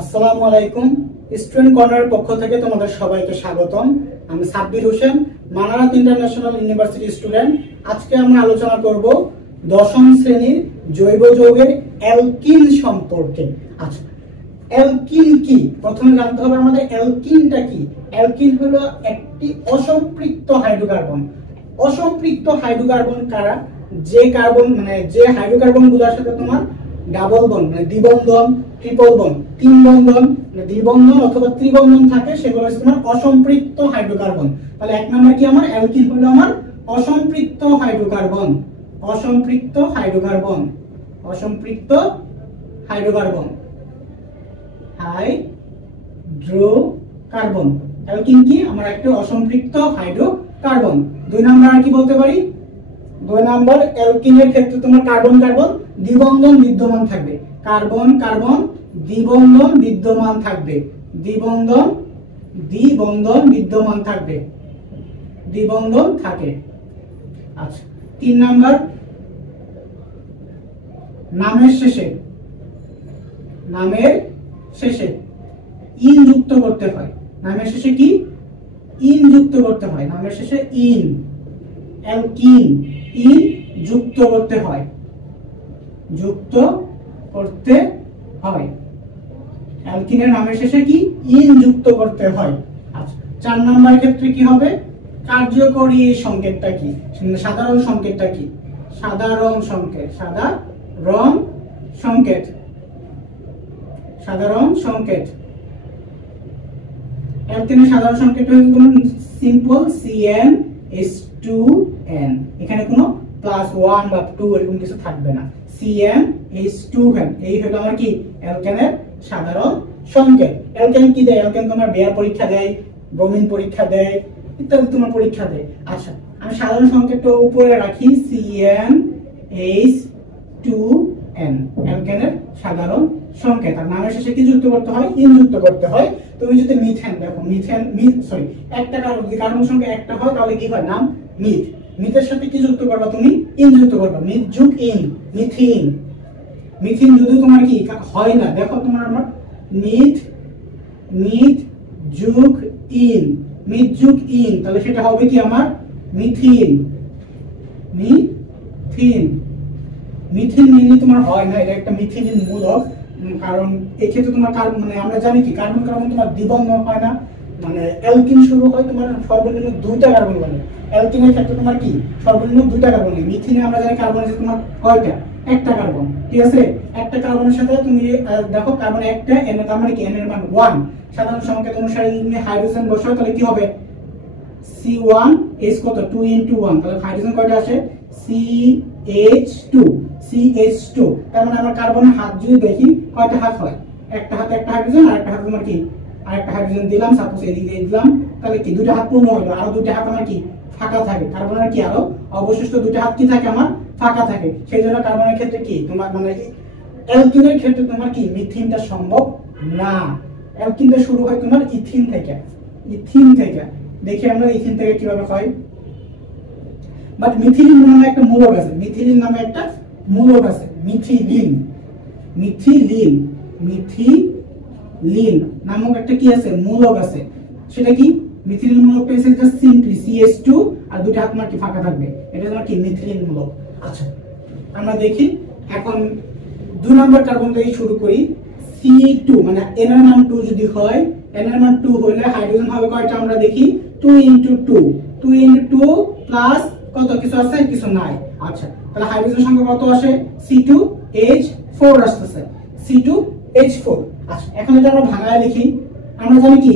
আসসালামু আলাইকুম। Student corner পক্ষ থেকে তোমাদের সবাইকে স্বাগতম। আমি Sabbir Hossain, Manarat international university student. আজকে আমরা আলোচনা করব দশম শ্রেণীর জৈব যৌগের অ্যালকিন সম্পর্কে। আচ্ছা, অ্যালকিন কি প্রথমে জানতে হবে আমাদের। অ্যালকিনটা কি? অ্যালকিন হলো একটি অসম্পৃক্ত হাইড্রোকার্বন। অসম্পৃক্ত হাইড্রোকার্বন কারা? যে কার্বন যে হাইড্রোকার্বন গুলোর সাথে তোমার ডাবল বন্ড দ্বিবন্ধন, ট্রিপল বন্ড, তিন বন্ধন দ্বিবন্ধন অথবা ত্রিবন্ধন থাকে, সেগুলো হচ্ছে তোমার অসম্পৃক্ত হাইড্রোকার্বন। তাহলে এক নাম্বার কি আমার অ্যালকিন হলো আমার অসম্পৃক্ত হাইড্রোকার্বন। অসম্পৃক্ত হাইড্রোকার্বন, অসম্পৃক্ত হাইড্রোকার্বন, হাইড্রোকার্বন। অ্যালকিন কি? আমার একটা অসম্পৃক্ত হাইড্রোকার্বন। দুই নাম্বার আর কি বলতে পারি? দুই নাম্বার অ্যালকিনের ক্ষেত্রে তোমার কার্বন কার্বন দ্বিবন্ধন বিদ্যমান থাকবে। কার্বন কার্বন দ্বিবন্ধন বিদ্যমান থাকবে। দ্বিবন্ধন বিদ্যমান থাকবে, দ্বিবন্ধন থাকে। আচ্ছা, তিন নাম্বার নামের শেষে ইন যুক্ত করতে হয়। নামের শেষে কি? ইন যুক্ত করতে হয়। নামের শেষে ইন, অ্যালকিন, ইন যুক্ত করতে হয়, যুক্ত করতে হয়। অ্যালকিনের নামের শেষে কি? ইন যুক্ত করতে হয়। আচ্ছা, চার নাম্বার ক্ষেত্রে কি হবে? কার্যকরী সংকেতটা কি? সাধারণ সংকেতটা কি? সাধারণ সংকেত, সাধারণ সংকেত, সাধারণ সংকেত। অ্যালকিনের সাধারণ সংকেত হলো সিম্পল CnH2n। এখানে কোনো +1 বা 2 এরকম কিছু থাকবে না। CnH2n এই হলো আমার কি অ্যালকেনের সাধারণ সংকেত। অ্যালকেন কি দেয়? অ্যালকেন তোমার বেয়ার পরীক্ষা দেয়, ব্রোমিন পরীক্ষা দেয়, ইত্যাদি তোমার পরীক্ষা দেয়। আচ্ছা, আমি সাধারণ সংকেতটা উপরে রাখি CnH2n, অ্যালকেনের সাধারণ সংকেত। আর নামের শেষে কি যুক্ত করতে হয়? ইন যুক্ত করতে হয়। তুমি যদি মিথেন দেখো, একটা কার্বন সংখ্যা একটা হয় তাহলে কি হয়? নাম মিথ। মিথের সাথে কি যুক্ত করবা? তুমি ইন যুক্ত করবা। মিথ যুগ ইন, মিথিন। মিথিন যদি তোমার কি হয় না, দেখো তোমার আমার মিথ যুগ ইন, মিথ যুগ ইন, তাহলে সেটা হবে কি আমার মিথিন। মিথিন মিনি তোমার হয় না, এটা একটা মিথিলিন মূলক। কারণ এক্ষেত্রে তোমার আমরা জানি কি কার্বন কার্বন তোমার দ্বিবন্ধন হয় না, অ্যালকিন শুরু হয় তোমার সর্বনিম্ন দুইটা কার্বন বলে। অ্যালকিনের ক্ষেত্রে তোমার কি সর্বনিম্ন দুইটা কার্বন। মিথিনে আমরা জানি কার্বন আছে তোমার কয়টা? একটা কার্বন, ঠিক আছে। একটা কার্বনের সাথে তুমি দেখো কার্বন একটা, এন এর মানে কি? এন এর মান 1। সাধারণ সংকেত অনুসারে তুমি হাইড্রোজেন বসাও তাহলে কি হবে? C1H কত? 2 × 1, তাহলে হাইড্রোজেন কয়টা আসে? CH2। তার মানে আমার কার্বনের হাত যদি দেখি কয়টা হাত হয়? একটা হাতে একটা হাইড্রোজেন, আর একটা হাত তোমার কি আরেকটা হাইড্রোজেন দিলাম, সাপোজ এদিকে দিলাম, তাহলে কি দুইটা হাত পূর্ণ হলো, আরো দুইটা হাত আমার কি ফাঁকা থাকে। কার্বনের কি আরো অবশিষ্ট দুইটা হাত কি থাকে? আমার ফাঁকা থাকে। সেই জন্য কার্বনের ক্ষেত্রে কি তোমার অ্যালকিনের ক্ষেত্রে তোমার কি মিথিনটা সম্ভব না। অ্যালকিনটা শুরু হয় তোমার ইথিন থেকে। দেখি আমরা ইথিন থেকে কিভাবে হয়। বাট মিথিলিন নামে একটা মূলক আছে, মিথিলিন নামক একটা কি আছে? মূলক আছে। সেটা কি? মিথিলিন মূলকটা এসে জাস্ট সিম্পলি CH2 আর দুইটা হাত কি ফাঁকা থাকবে, এটা তোমার কি মিথিলিন মূলক। আচ্ছা, আমরা দেখি এখন 2 নম্বর কার্বন থেকে শুরু করি। C2 n এর মান 2 যদি হয়, n এর মান 2 হলে হাইড্রোজেন হবে কয়টা? আমরা দেখি 2 × 2 প্লাস কত কিছু আছে? কিছু নাই। আচ্ছা, তাহলে হাইড্রোজেন সংখ্যা কত আসে? C2H4 আসতেছে, C2H4। আচ্ছা, এখন এটা আমরা ভাঙায় লিখি। আমরা জানি কি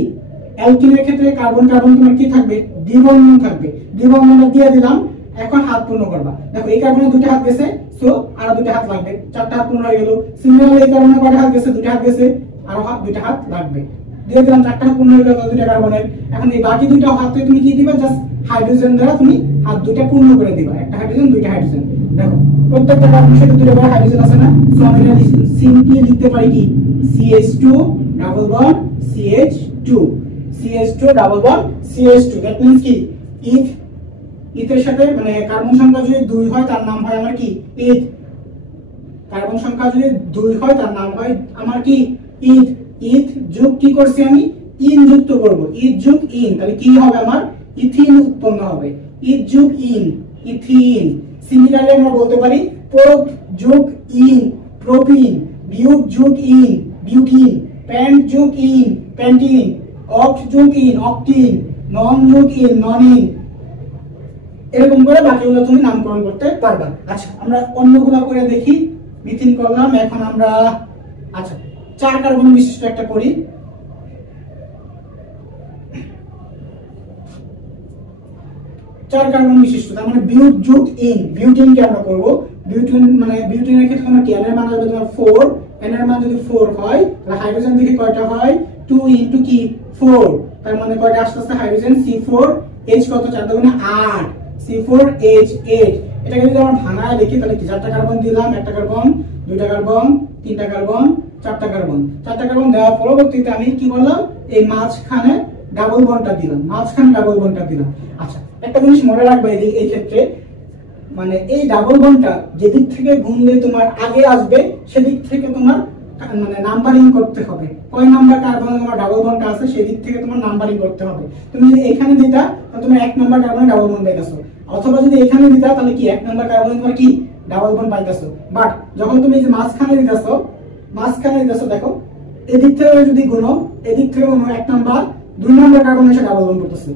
অ্যালকিনের ক্ষেত্রে কার্বন কার্বন তোমার কি থাকবে? দ্বিবন্ধন থাকবে। দ্বিবন্ধনটা দিয়ে দিলাম, এখন হাত পূর্ণ করবা। দেখো এই কার্বনে দুটো হাত গেছে, সো আরো দুটো হাত লাগবে, চারটা হাত পূর্ণ হয়ে গেল। সিমিলারলি এই কার্বনে কয়টা হাত গেছে? দুটো হাত গেছে, আরো দুটো হাত লাগবে। দিয়ে দিলাম, চারটা হাত পূর্ণ হয়ে গেল দুটো কার্বনের। এখন এই বাকি দুটো হাতে তুমি কি দিবা? জাস্ট হাইড্রোজেন দ্বারা তুমি হাত দুটো পূর্ণ করে দিবা। একটা হাইড্রোজেন, দুইটা হাইড্রোজেন। দেখো প্রত্যেকটা কার্বনের সাথে দুটো করে হাইড্রোজেন আছে না, সো আমি এটা সিম্পলি লিখতে পারি কি CH2 double bond CH2 double bond CH2। That means কি ইথের সাথে কার্বন সংখ্যা যদি 2 হয় তার নাম হয় আমার কি ইথ। কার্বন সংখ্যা যদি 2 হয় তার নাম হয় আমার কি ইথ। ইথ যোগ কি করছি আমি ইন যুক্ত করব, ইথ যোগ ইন, তাহলে কি হবে আমার ইথিন উৎপন্ন হবে, ইথ যোগ ইন ইথিন। সিমিলারলি আমরা বলতে পারি প্রোপ যোগ ইন প্রোপিন, বিউট যোগ ইন বিউটিন, প্যান্ট যোগ ইন প্যান্টিন, অক্ট যোগ ইন অক্টিন, নন যোগ ইন ননিন। এরকম করে বাকিগুলো তুমি নামকরণ করতে পারবা। আচ্ছা আমরা অন্যগুলো করে দেখি। মিথিন করলাম, এখন আমরা আচ্ছা 4 কার্বন বিশিষ্ট একটা করি। 4 কার্বন বিশিষ্ট, তার মানে বিউট যোগ ইন, বিউটিন কে আমরা করব। বিউটিন মানে বিউটিনের ক্ষেত্রে আমরা কি এর মান হবে তোমার 4, এন এর মান যদি 4 হয় তাহলে হাইড্রোজেন দিকে কয়টা হয় 2 ইনটু কি 4, তার মানে কয়টা আসছে হাইড্রোজেন C4 H কত 4 দুগুণে 8 C4 H 8। এটাকে যদি আমরা ভাঙায় লিখি তাহলে কি 4টা কার্বন দিলাম, একটা কার্বন, দুইটা কার্বন, তিনটা কার্বন, চারটা কার্বন। চারটা কার্বন দেওয়ার পরবর্তীতে আমি কি করলাম এই মাঝখানে ডাবল বন্ডটা দিলাম, মাঝখানে ডাবল বন্ডটা দিলাম। আচ্ছা একটা জিনিস মনে রাখবে এই ক্ষেত্রে, মানে এই ডাবল বন্ডটা যেদিক থেকে গুনলে তোমার আগে আসবে সেদিক থেকে তোমার মানে নাম্বারিং করতে হবে। কয় নাম্বার কার্বনে তোমার ডাবল বন্ডটা আছে সেদিক থেকে তোমার নাম্বারিং করতে হবে। তুমি যদি এখানে দিতা তাহলে তুমি 1 নাম্বার কার্বনে ডাবল বন্ড পাইতাছো, অথবা যদি এখানে দিতা তাহলে কি 1 নাম্বার কার্বনে তোমার কি ডাবল বন্ড পাইতাছো। বাট যখন তুমি এই যে মাঝখানে দিতাছো দেখো এদিক থেকে যদি গুনো, এদিক থেকে গুনো 1 নাম্বার 2 নাম্বার কার্বনে এসে ডাবল বন্ড করতেছে,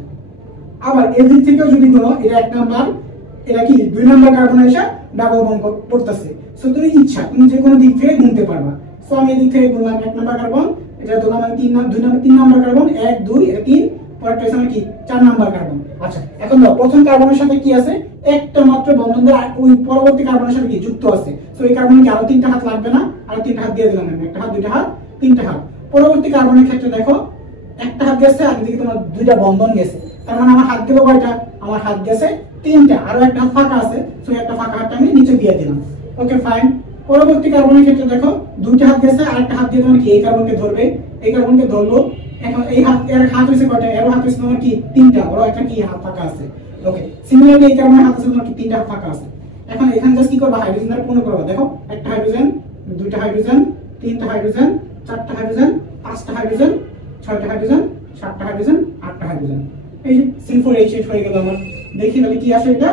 আবার এদিক থেকেও যদি গুনো এটা 1 নাম্বার, এটা কি 2 নাম্বার কার্বনে এসে ডাবল বন্ড করতেছে। সো তুমি ইচ্ছা তুমি যে কোনো দিক থেকে গুনতে পারবা। সো আমি এদিক থেকে গুনলাম 1 নাম্বার কার্বন, এটা ধরলাম আমি 3 নাম্বার কার্বন, 1 2 এটা 3, পরেরটা আছে কি 4 নাম্বার কার্বন। আচ্ছা এখন দাও প্রথম কার্বনের সাথে কি আছে একটা মাত্র বন্ধন দেওয়া, ওই পরবর্তী কার্বনের সাথে কি যুক্ত আছে। সো এই কার্বনে কি আরো 3টা হাত লাগবে না, আরো 3টা হাত দিয়ে দিলাম আমি, একটা হাত, দুইটা হাত, 3টা হাত। পরবর্তী কার্বনের ক্ষেত্রে দেখো একটা হাত গেছে, আগে দিকে তোমার 2টা বন্ধন গেছে, তার মানে আমার হাত গেল কয়টা, আমার হাত গেছে 3টা, আরো একটা হাত ফাঁকা আছে। সো একটা ফাঁকা হাতটা আমি নিচে দিয়ে দিলাম। Okay fine. পরবর্তী কার্বনের ক্ষেত্রে দেখো 2টা হাত গেছে, আরেকটা হাত দিয়ে তোমার কি এই কার্বনকে ধরবে, এই কার্বনকে ধরলো। এখন এই হাত এর হাত হইছে কয়টা, এর হাত হইছে তোমার কি 3টা, ওর একটা কি হাত ফাঁকা আছে। ওকে সিমিলারলি এই কার্বনের হাত আছে তোমার কি 3টা হাত ফাঁকা আছে। এখন এখানে জাস্ট কি করবা হাইড্রোজেন দ্বারা পূর্ণ করবা। দেখো একটা হাইড্রোজেন, 2টা হাইড্রোজেন, 3টা হাইড্রোজেন, 4টা হাইড্রোজেন, 5টা হাইড্রোজেন, 6টা হাইড্রোজেন, 7টা হাইড্রোজেন, 8টা হাইড্রোজেন। এই C4H8 হয়ে গেল আমার। দেখি তাহলে কি আসে এটা।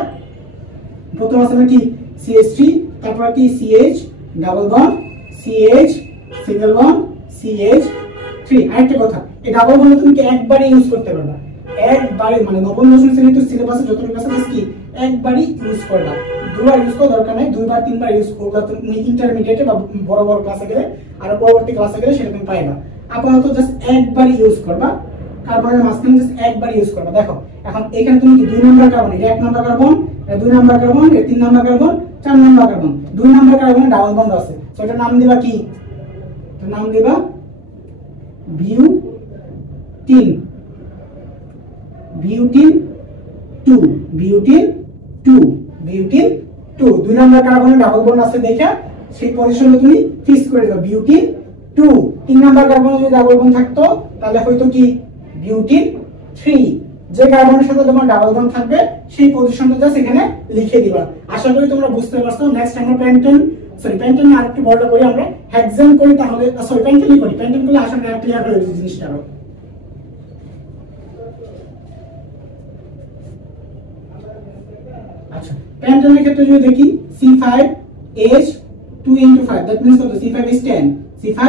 প্রথম আছে কি CH3, তারপর কি CH double bond, CH single bond, CH3। আরেকটা কথা, এই ডাবল বন্ড তুমি কি একবারই ইউজ করতে পারবা, একবারে মানে নবম দশম শ্রেণীর তো সিলেবাসে যতটুকু আছে কি একবারই ইউজ করবা, দুবার ইউজ করার দরকার নাই, দুইবার তিনবার ইউজ করবা তুমি ইন্টারমিডিয়েটে বা বড় বড় ক্লাসে গেলে, আর পরবর্তী ক্লাসে গেলে সেটা তুমি পাইবা। আপাতত জাস্ট একবার ইউজ করবা, কার্বনের মাঝখানে জাস্ট একবার ইউজ করবা। দেখো এখন এখানে তুমি কি 2 নাম্বার কার্বন, এটা 1 নাম্বার কার্বন, এটা 2 নাম্বার কার্বন, এটা 3 number carbon, 4 number carbon, 2 number কার্বনে ডাবল বন্ড আছে। সো এটার নাম দিবা কি, এটার নাম দিবা butene, butene 2, butene 2, butene 2। 2 number কার্বনে ডাবল বন্ড আছে দেখে সেই পজিশনে তুমি ফিক্স করে দাও বিউটিন 2। 3 নাম্বার কার্বনে যদি ডাবল বন্ড থাকতো তাহলে হয়তো কি বিউটিন 3। যে কার্বনের সাথে তোমার ডাবল বন্ড থাকবে সেই পজিশনটা জাস্ট এখানে লিখে দিবা। আশা করি তোমরা বুঝতে পারছো। নেক্সট আমরা প্যান্টেন আরেকটু বড় করি, আমরা হেক্সেন করি, তাহলে প্যান্টেনই করি, প্যান্টেন করলে আশা করি ক্লিয়ার হয়ে যাবে জিনিসটা। আচ্ছা প্যান্টেনের ক্ষেত্রে যদি দেখি C5H2 * 5, দ্যাট মিন্স কত, C5 is 10, C5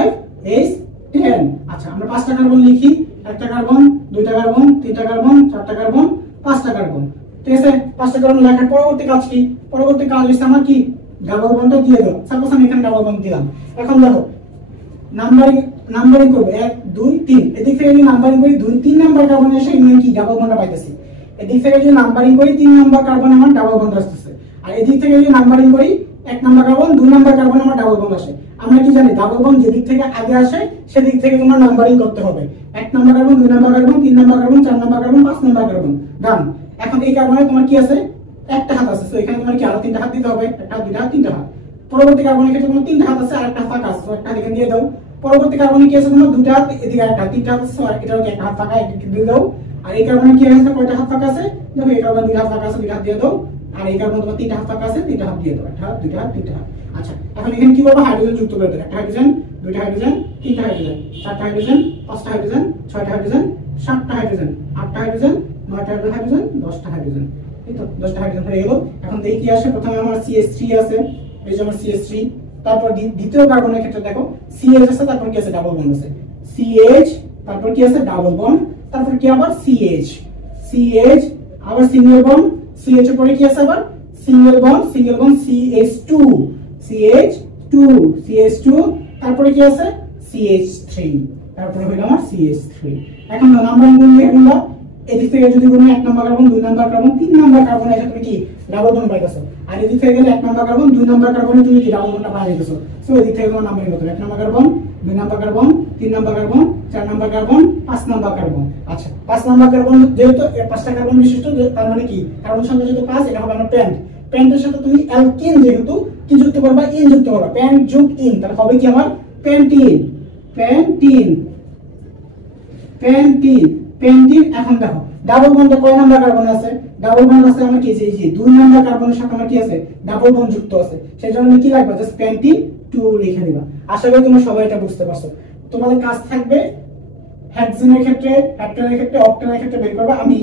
is 10। আচ্ছা আমরা 5টা কার্বন লিখি, একটা কার্বন, 2টা কার্বন, 3টা কার্বন, 4টা কার্বন, 5টা কার্বন। ঠিক আছে 5টা কার্বন লেখার পরবর্তী কাজ কি, পরবর্তী কাজ হচ্ছে আমার কি ডাবল বন্ডটা দিয়ে দাও। সাপোজ আমি এখানে ডাবল বন্ড দিলাম। এখন দেখো নাম্বারিং করবে 1 2 3, এদিক থেকে যদি নাম্বারিং করি 2 3 নাম্বার কার্বন এসে আমি কি ডাবল বন্ডটা পাইতেছি। এদিক থেকে যদি নাম্বারিং করি 3 নাম্বার কার্বন আমার ডাবল বন্ড আসছে, আর এদিক থেকে যদি নাম্বারিং করি 1 নাম্বার কার্বন 2 নাম্বার কার্বন আমার ডাবল বন্ড আসে। আমরা কি জানি ডাবল বন্ড যেদিক থেকে আগে আসে সেদিক থেকে তোমার নাম্বারিং করতে হবে। 1 number carbon, 2 number carbon, 3 number carbon, 4 number carbon, 5 number carbon, done. এখন এই কার্বনে তোমার কি আছে, একটা হাত আছে, তো এখানে তোমার কি আরো 3টা হাত দিতে হবে, একটা হাত, 2টা হাত, 3টা হাত। পরবর্তী কার্বনের ক্ষেত্রে তোমার 3টা হাত আছে আর একটা ফাঁকা আছে, তো একটা এখানে দিয়ে দাও। পরবর্তী কার্বনে কি আছে তোমার 2টা হাত, এদিকে একটা, 3টা হাত আছে, এটাও একটা হাত ফাঁকা, এটা দিয়ে দাও। আর এই কার্বনে কি আছে, কয়টা হাত ফাঁকা আছে, দেখো এই কার্বনে 2টা হাত ফাঁকা আছে, 2টা হাত দিয়ে দাও। আর এই কার্বনে তোমার 3টা হাত ফাঁকা আছে, 3টা হাত দিয়ে দাও, একটা হাত, 2টা হাত, 3টা হাত। আচ্ছা এখন এখানে কি করবো হাইড্রোজেন যুক্ত করে দেবো একটা হাইড্রোজেন দুইটা হাইড্রোজেন তিনটা হাইড্রোজেন চারটা হাইড্রোজেন পাঁচটা হাইড্রোজেন ছয়টা হাইড্রোজেন সাতটা হাইড্রোজেন আটটা হাইড্রোজেন নয়টা হাইড্রোজেন 10টা হাইড্রোজেন এই তো 10টা হাইড্রোজেন হয়ে গেল এখন দেখি কি আসে প্রথমে আমার CH3 আছে এই যে আমার CH3 তারপর দ্বিতীয় কার্বনের ক্ষেত্রে দেখো CH আছে তারপর কি আছে ডাবল বন্ড আছে CH তারপর কি আছে ডাবল বন্ড তারপর কি আবার CH আবার সিঙ্গেল বন্ড CH এর পরে কি আছে আবার সিঙ্গেল বন্ড CH2 তারপরে কি আছে CH3 তারপরে হলো আমার CH3 এখন নাম্বার গুণলে এগুলো এদিক থেকে যদি গুণ 1 number carbon 2 number carbon 3 number carbon এসে তুমি কি ডাবল বন্ড পাইতেছো আর এদিক থেকে গেলে 1 নাম্বার কার্বন 2 নাম্বার কার্বনে তুমি কি ডাবল বন্ডটা পাই যাইতেছো সো এদিক থেকে তোমার নাম্বার কত 1 number carbon 2 number carbon 3 number carbon 4 number carbon 5 number carbon আচ্ছা 5 নাম্বার কার্বন যেহেতু 5টা কার্বন বিশিষ্ট তার মানে কি কার্বন সংখ্যা যেহেতু 5 এটা হবে আমার প্যান্টের সাথে তুমি অ্যালকিন যেহেতু কি যুক্ত করবা ইন যুক্ত করবা প্যান্ট যোগ ইন তাহলে হবে কি আমার প্যান্টিন এখন দেখো ডাবল বন্ডে কয় নাম্বার কার্বন আছে ডাবল বন্ড আছে আমার কি এই যে 2 নাম্বার কার্বনের সাথে আমার কি আছে ডাবল বন্ড যুক্ত আছে সেজন্য কি লাগবে জাস্ট প্যান্টিন 2 লিখে দিবা আশা করি তোমরা সবাই এটা বুঝতে পারছো তোমাদের কাজ থাকবে হেক্সেনের ক্ষেত্রে হেপ্টানের ক্ষেত্রে অক্টেনের ক্ষেত্রে বের করবা আমি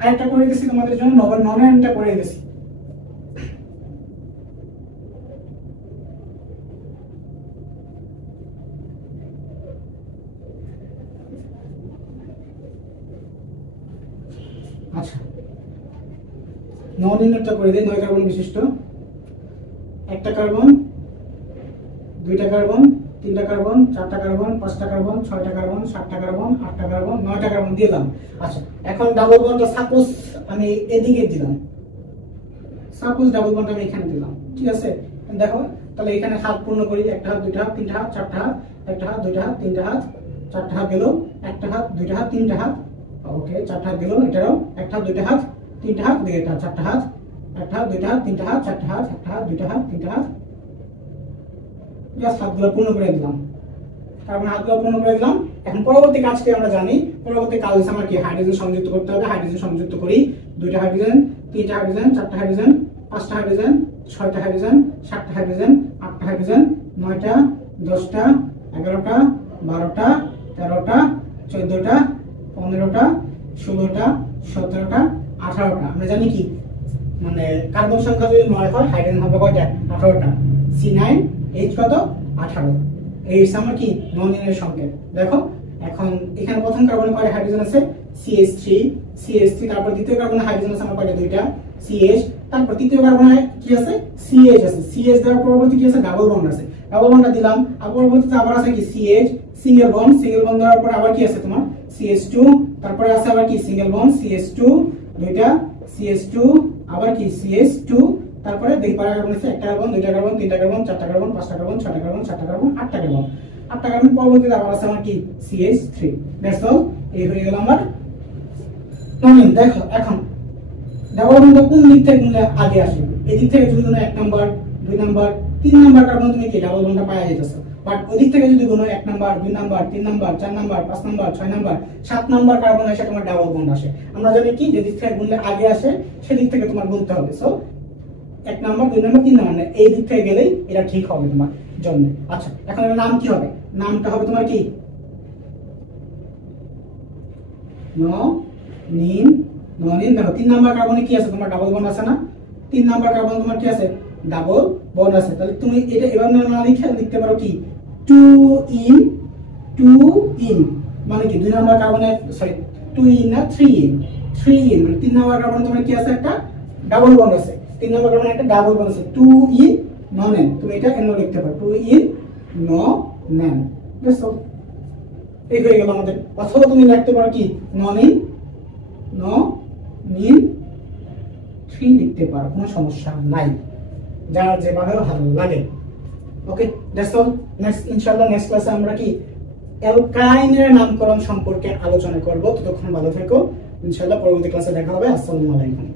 আরেকটা করে দিয়েছি তোমাদের জন্য ননেনটা করে দিয়েছি আচ্ছা ননেনটা করে দিই 9 কার্বন বিশিষ্ট একটা কার্বন দুইটা কার্বন তিনটা কার্বন চারটা কার্বন পাঁচটা কার্বন ছয়টা কার্বন সাতটা কার্বন আটটা কার্বন 9টা কার্বন দিলাম আচ্ছা এখন ডাবল বন্ডটা সাপোজ আমি এদিকে দিলাম সাপোজ ডাবল বন্ডটা আমি এখানে দিলাম ঠিক আছে দেখো তাহলে এখানে হাত পূর্ণ করি একটা হাত দুইটা হাত তিনটা হাত চারটা হাত একটা হাত দুইটা হাত তিনটা হাত চারটা হাত গেল একটা হাত দুইটা হাত তিনটা হাত ওকে চারটা হাত গেল এটারও একটা হাত দুইটা হাত তিনটা হাত দিয়ে এটা চারটা হাত একটা হাত দুইটা হাত তিনটা হাত চারটা হাত একটা হাত দুইটা হাত তিনটা হাত জাস্ট হাতগুলো পূর্ণ করে দিলাম তারপর হাতগুলো পূর্ণ করে দিলাম এখন পরবর্তী কাজটি আমরা জানি পরবর্তী কাজ হচ্ছে আমরা কি হাইড্রোজেন সংযুক্ত করতে হবে হাইড্রোজেন সংযুক্ত করি দুইটা হাইড্রোজেন তিনটা হাইড্রোজেন চারটা হাইড্রোজেন পাঁচটা হাইড্রোজেন ছয়টা হাইড্রোজেন সাতটা হাইড্রোজেন আটটা হাইড্রোজেন 9টা 10টা 11টা 12টা 13টা 14টা 15টা 16টা 17টা 18টা আমরা জানি কি মানে কার্বন সংখ্যা যদি 9 হয় হাইড্রোজেন হবে কয়টা 18টা C9 H কত 18 এই আমার কি ননেনের সংকেত দেখো এখন এখানে প্রথম কার্বনে কয়টা হাইড্রোজেন আছে CH3 তারপর দ্বিতীয় কার্বনে হাইড্রোজেন আছে আমার কয়টা দুইটা CH তারপর তৃতীয় কার্বনে কি আছে CH আছে CH দেওয়ার পরবর্তী কি আছে ডাবল বন্ড আছে ডাবল বন্ডটা দিলাম আর পরবর্তীতে আবার আছে কি CH সিঙ্গেল বন্ড দেওয়ার পর আবার কি আছে তোমার CH2 তারপরে আছে আবার কি সিঙ্গেল বন্ড CH2 দুইটা CH2 আবার কি CH2 তারপরে দুই পারা কার্বন আছে একটা কার্বন দুইটা কার্বন তিনটা কার্বন চারটা কার্বন পাঁচটা কার্বন ছয়টা কার্বন সাতটা কার্বন আটটা কার্বন পরবর্তীতে আবার আছে আমার কি CH3 দ্যাটস অল এই হয়ে গেল আমার নমিন দেখো এখন ডাবল বন্ড কোন দিক থেকে গুণলে আগে আসে এই দিক থেকে যদি গুণ 1 নাম্বার 2 নাম্বার 3 নাম্বার কার্বন তুমি কি ডাবল বন্ডটা পাওয়া যাইতেছো বাট ওই দিক থেকে যদি গুণ 1 number 2 number 3 number 4 number 5 number 6 number 7 number carbon আসে তোমার ডাবল বন্ড আসে আমরা জানি কি যে দিক থেকে গুণলে আগে আসে সেদিক থেকে তোমার গুণতে হবে সো 1 নাম্বার 2 নাম্বার 3 নাম্বার এই দিক থেকে গেলেই এটা ঠিক হবে তোমার জন্য আচ্ছা এখন এর নাম কি হবে নামটা হবে তোমার কি ননিন দেখো 3 নাম্বার কার্বনে কি আছে তোমার ডাবল বন্ড আছে না 3 নাম্বার কার্বন তোমার কি আছে ডাবল বন্ড আছে তাহলে তুমি এটা এভাবে না লিখতে পারো কি 2 ইন মানে কি 2 নাম্বার কার্বনে সরি 2 ইন না 3 ইন মানে 3 নাম্বার কার্বনে তোমার কি আছে একটা ডাবল বন্ড আছে 3 নাম্বার কার্বনে একটা ডাবল বন্ড আছে 2 ইন ননেন তুমি এটা এন লিখতে পারো 2 ইন ননেন বুঝছো এই হয়ে গেল আমাদের অথবা তুমি লিখতে পারো কি ননিন 3 লিখতে পারো কোনো সমস্যা নাই যারা যেভাবে ভালো লাগে ওকে দ্যাটস অল নেক্সট ইনশাআল্লাহ নেক্সট ক্লাসে আমরা কি অ্যালকাইনের নামকরণ সম্পর্কে আলোচনা করব ততক্ষণ ভালো থেকো ইনশাআল্লাহ পরবর্তী ক্লাসে দেখা হবে আসসালামু আলাইকুম